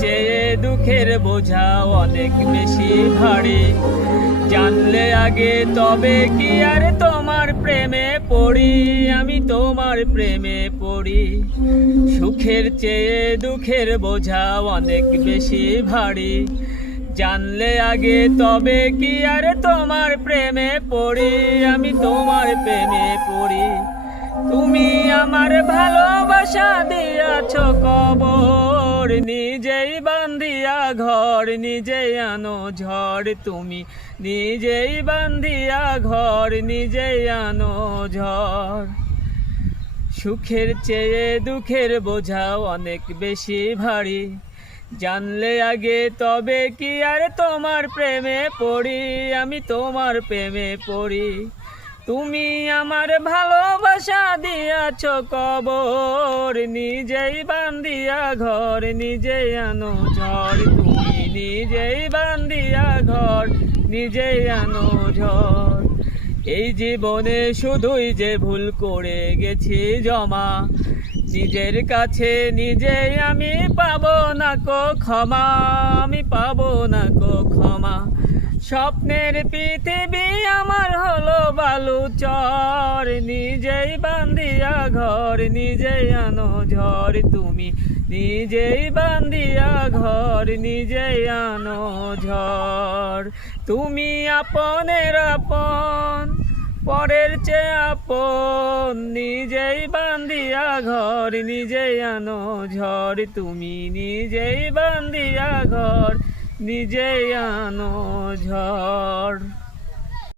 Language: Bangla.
চেয়ে দুঃখের বোঝা অনেক বেশি ভারী। জানলে আগে তবে কি আর তোমার প্রেমে পড়ি, আমি তোমার প্রেমে পড়ি। সুখের চেয়ে দুঃখের বোঝা অনেক বেশি ভারী। জানলে আগে তবে কি আর তোমার প্রেমে পড়ি, আমি তোমার প্রেমে পড়ি। তুমি আমার ভালোবাসা দিয়াছ কবর, নিজেই বান্ধিয়া ঘর নিজেই আনো ঝড়। তুমি নিজেই বান্ধিয়া ঘর নিজেই আনো ঝড়। সুখের চেয়ে দুঃখের বোঝা অনেক বেশি ভারী। জানলে আগে তবে কি আর তোমার প্রেমে পড়ি, আমি তোমার প্রেমে পড়ি। তুমি আমার ভালোবাসা দিয়াছ কবর, নিজেই বান্ধিয়া ঘর নিজেই আনো ঝড়। তুমি নিজেই বান্ধিয়া ঘর নিজেই আনো ঝড়। এই জীবনে শুধুই যে ভুল করে গেছি জমা, নিজের কাছে নিজেই আমি পাবো না কো ক্ষমা, আমি পাবো না কো ক্ষমা। স্বপ্নের পৃথিবী আমার হলো বালুচর, নিজেই বান্ধিয়া ঘর নিজেই আনো ঝড়। তুমি নিজেই বান্ধিয়া ঘর নিজেই আনো ঝড়। তুমি আপনের আপন পরের চেয়ে আপন, নিজেই বান্ধিয়া ঘর নিজেই আনো ঝড়। তুমি নিজেই বান্ধিয়া ঘর নিজেই আনো ঝড়।